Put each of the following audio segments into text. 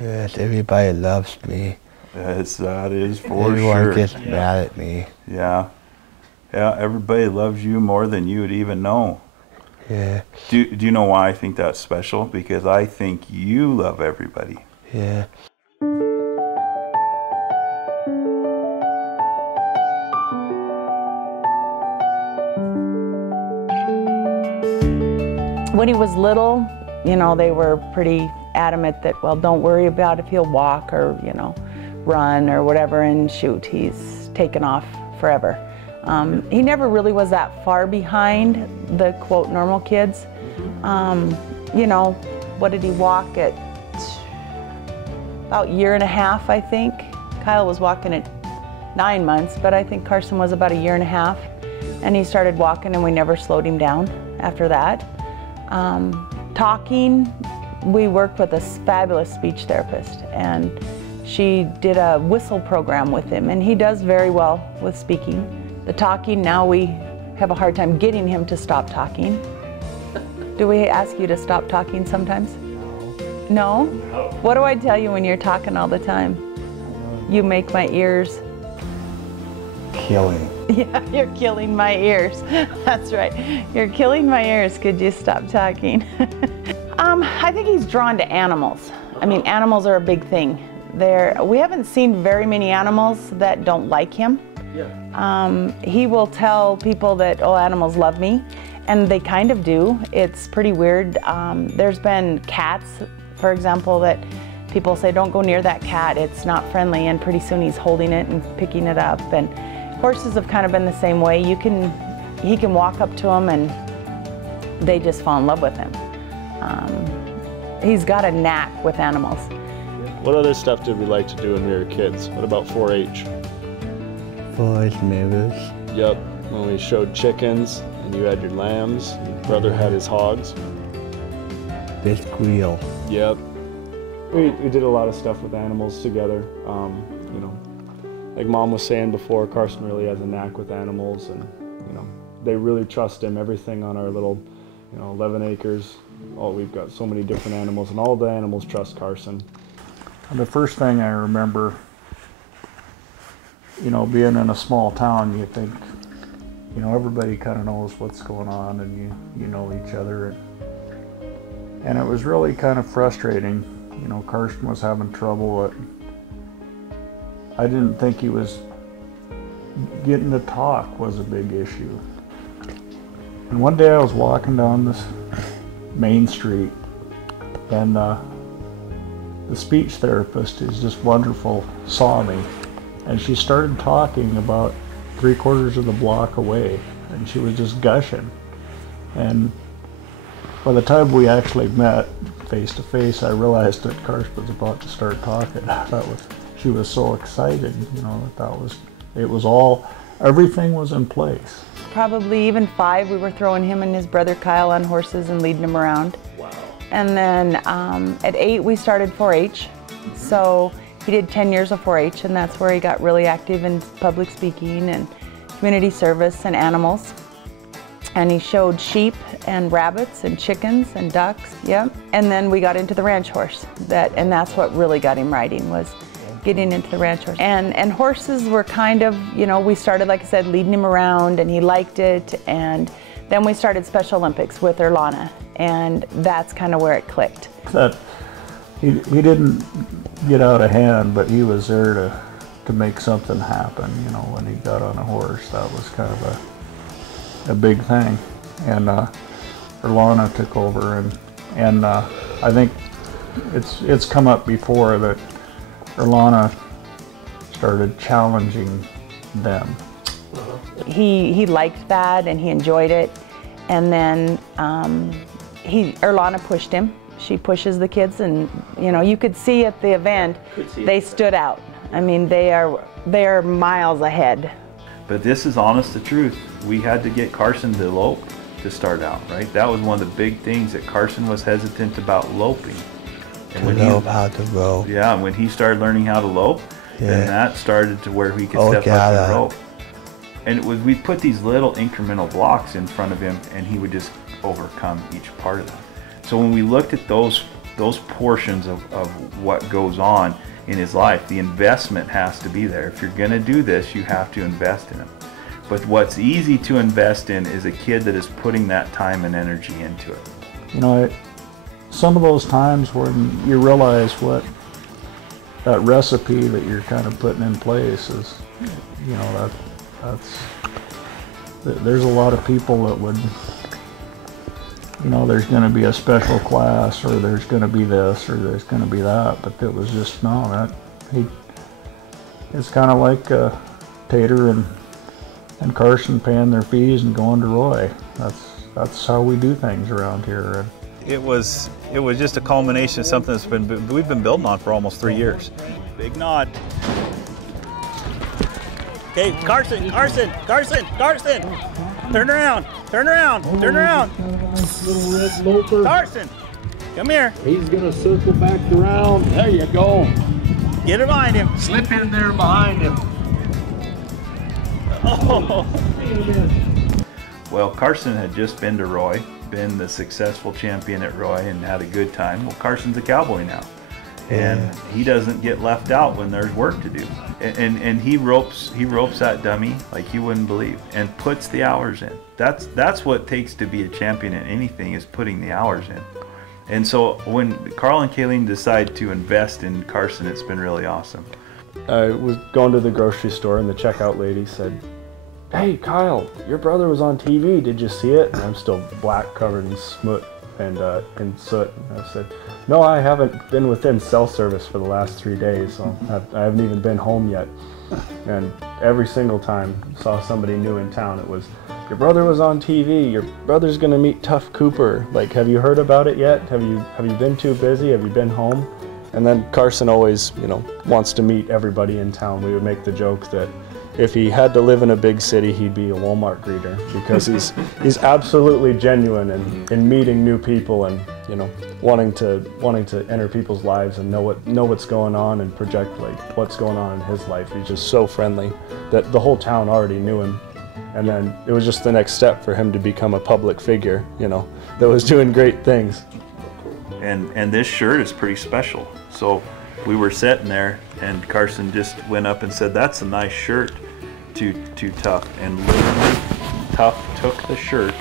Yes, everybody loves me. Yes, that is for sure. Everyone gets mad at me. Yeah. Yeah, everybody loves you more than you would even know. Yeah, Do you know why I think that's special? Because I think you love everybody. yeah. When he was little, you know, they were pretty adamant that, well, don't worry about if he'll walk or, you know, run or whatever, and shoot, he's taken off forever. He never really was that far behind the quote normal kids. You know, what did he walk at? About 1.5 years, I think. Kyle was walking at 9 months, but I think Carson was about 1.5 years. And he started walking and we never slowed him down after that. Talking, we worked with a fabulous speech therapist, and she did a whistle program with him, and he does very well with speaking. The talking, now we have a hard time getting him to stop talking. Do we ask you to stop talking sometimes? No? No? What do I tell you when you're talking all the time? You make my ears Killing. Yeah, you're killing my ears. That's right. You're killing my ears. Could you stop talking? I think he's drawn to animals. I mean, animals are a big thing. We haven't seen very many animals that don't like him. Yeah. He will tell people that, oh, animals love me, and they kind of do. It's pretty weird. There's been cats, for example, that people say, don't go near that cat, it's not friendly, and pretty soon he's holding it and picking it up. And horses have kind of been the same way. He can walk up to them and they just fall in love with him. He's got a knack with animals. What other stuff did we like to do when we were kids? What about 4-H? 4-H members. Yep, when we showed chickens and you had your lambs, your brother had his hogs. This squeal. Yep. We did a lot of stuff with animals together. You know, like Mom was saying before, Carson really has a knack with animals, and you know, they really trust him. Everything on our little, 11 acres. Oh, we've got so many different animals, and all the animals trust Carson. The first thing I remember, being in a small town, you think, everybody kind of knows what's going on, and you know each other, and it was really kind of frustrating. Carson was having trouble. I didn't think he was getting to talk was a big issue. And one day I was walking down this main street, and the speech therapist, is just wonderful, saw me, and she started talking about 3/4 of the block away, and she was just gushing. And by the time we actually met face to face, I realized that Carson was about to start talking. She was so excited, everything was in place. Probably even 5, we were throwing him and his brother Kyle on horses and leading them around. Wow. And then at 8, we started 4-H. So he did 10 years of 4-H, and that's where he got really active in public speaking and community service and animals. And he showed sheep and rabbits and chickens and ducks, yep. And then we got into the ranch horse, and that's what really got him riding, was getting into the ranch horse. And horses were kind of, we started, like I said, leading him around, and he liked it. And then we started Special Olympics with Erlana, and that's kind of where it clicked. That he didn't get out of hand, but he was there to make something happen. When he got on a horse, that was kind of a big thing. And Erlana took over, and I think it's come up before that Erlana started challenging them. He liked that, and he enjoyed it. And then Erlana pushed him. She pushes the kids, and you could see at the event they stood out. I mean, they are miles ahead. But this is honest to truth. We had to get Carson to lope to start out, right? That was one of the big things, that Carson was hesitant about loping. And when he how to rope. Yeah, when he started learning how to lope, then that started to where he could step up and rope. And we put these little incremental blocks in front of him, and he would just overcome each part of them. So when we looked at those those portions of what goes on in his life, the investment has to be there. If you're going to do this, you have to invest in him. But what's easy to invest in is a kid that is putting that time and energy into it. You know, some of those times when you realize what that recipe that you're kind of putting in place is, you know, there's a lot of people that would, you know, there's going to be a special class, or there's going to be this, or there's going to be that, but it was just, no, it's kind of like Tater and Carson paying their fees and going to Roy. That's how we do things around here. It was just a culmination of something we've been building on for almost 3 years. Big nod. Okay, Carson! Turn around! Little red loper. Carson, come here. He's gonna circle back around. There you go. Get it behind him. Slip in there behind him. Oh. Well, Carson had just been to Roy, been the successful champion at Roy, and had a good time. Well, Carson's a cowboy now, and he doesn't get left out when there's work to do. And he ropes that dummy like you wouldn't believe, and puts the hours in. That's what it takes to be a champion in anything, is putting the hours in. And so when Carl and Kayleen decide to invest in Carson, it's been really awesome. I was going to the grocery store and the checkout lady said, "Hey Kyle, your brother was on TV, did you see it?" And I'm still black, covered in soot and soot. And I said, "No, I haven't been within cell service for the last 3 days, so I haven't even been home yet." And every single time I saw somebody new in town, it was, "Your brother was on TV, your brother's gonna meet Tough Cooper. Like, have you heard about it yet? Have you been too busy? Have you been home?" And then Carson always, you know, wants to meet everybody in town. We would make the joke that if he had to live in a big city, he'd be a Walmart greeter, because he's absolutely genuine in meeting new people and, you know, wanting to enter people's lives and know what's going on and project like what's going on in his life. He's just so friendly that the whole town already knew him. And then it was just the next step for him to become a public figure, you know, that was doing great things. And this shirt is pretty special. So we were sitting there, and Carson just went up and said, "That's a nice shirt to Tough." And literally, Tough took the shirt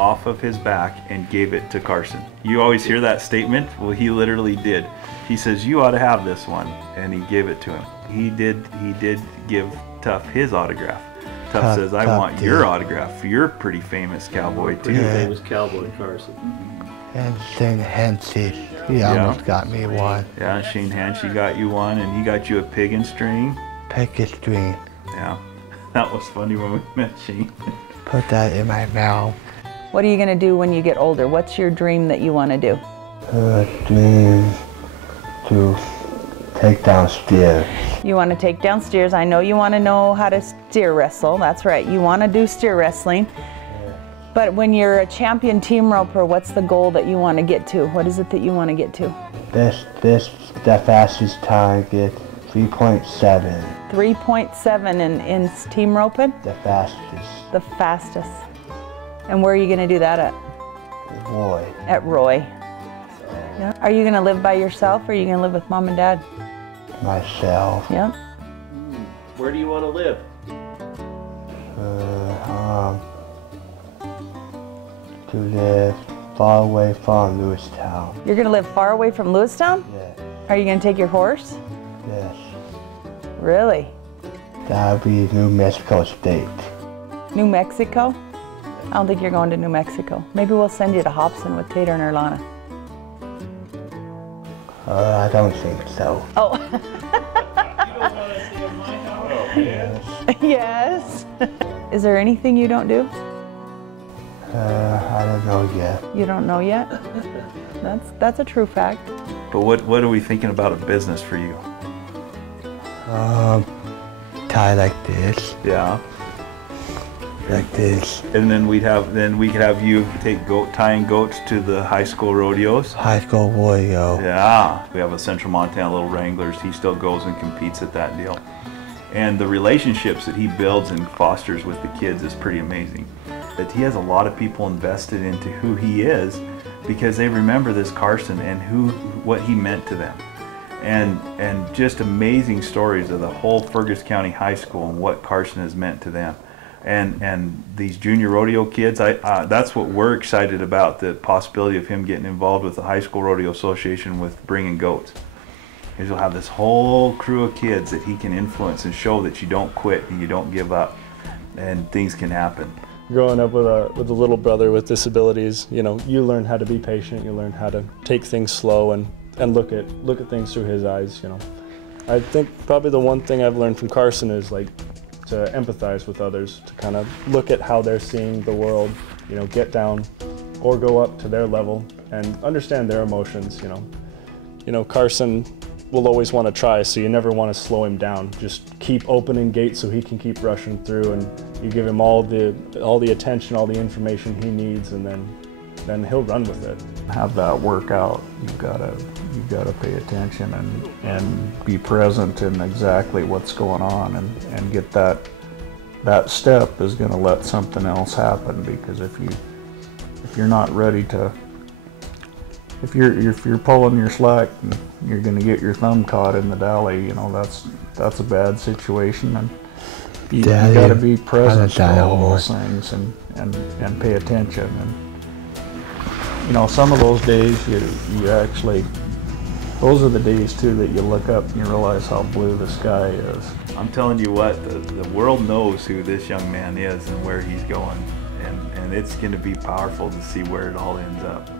off of his back and gave it to Carson. You always hear that statement? Well, he literally did. He says, "You ought to have this one," and he gave it to him. He did give Tough his autograph. Tough says, "I want your autograph. You're a pretty famous cowboy too." Famous cowboy, Carson. And Shane Hensey, he almost got me one. Yeah, Shane Hanshey got you one, and he got you a pig and string. Pick a string. Yeah, that was funny when we met Shane. Put that in my mouth. What are you going to do when you get older? What's your dream that you want to do? Dream to take down steers. You want to take down steers. I know you want to know how to steer wrestle. That's right. You want to do steer wrestling. But when you're a champion team roper, what's the goal that you want to get to? What is it that you want to get to? The fastest target, 3.7. 3.7 in team roping? The fastest. The fastest. And where are you going to do that at? Boy. At Roy. Yeah. Are you going to live by yourself, or are you going to live with mom and dad? Myself. Yeah. Where do you want to live? To live far away from Lewistown. You're going to live far away from Lewistown? Yes. Are you going to take your horse? Yes. Really? That'll be New Mexico State. New Mexico? I don't think you're going to New Mexico. Maybe we'll send you to Hobson with Tater and Erlana. I don't think so. Oh. Yes. Yes. Is there anything you don't do? I don't know yet. You don't know yet? That's a true fact. But what are we thinking about a business for you? Tie like this. Yeah. Like this. And then we could have you take tying goats to the high school rodeos. High school rodeo. Yeah. We have a Central Montana Little Wranglers. He still goes and competes at that deal. And the relationships that he builds and fosters with the kids is pretty amazing. That he has a lot of people invested into who he is, because they remember this Carson and what he meant to them. And just amazing stories of the whole Fergus County High School and what Carson has meant to them. And these junior rodeo kids, that's what we're excited about, the possibility of him getting involved with the High School Rodeo Association with bringing goats. Because you'll have this whole crew of kids that he can influence and show that you don't quit and you don't give up, and things can happen. Growing up with a little brother with disabilities, you know, you learn how to be patient, you learn how to take things slow and look at things through his eyes, you know. I think probably the one thing I've learned from Carson is like to empathize with others, to kind of look at how they're seeing the world, you know, get down or go up to their level and understand their emotions, you know. You know, Carson will always want to try, so you never want to slow him down. Just keep opening gates so he can keep rushing through, and you give him all the attention, all the information he needs, and then he'll run with it. Have that work out. You've got to pay attention and be present in exactly what's going on, and get that step is going to let something else happen, because if you're not ready to, if you're pulling your slack, you're going to get your thumb caught in the dolly. You know, that's a bad situation, and you got to be present to all those things and pay attention. And you know, some of those days you actually, those are the days too that you look up and you realize how blue the sky is. I'm telling you what, the world knows who this young man is and where he's going, and it's going to be powerful to see where it all ends up.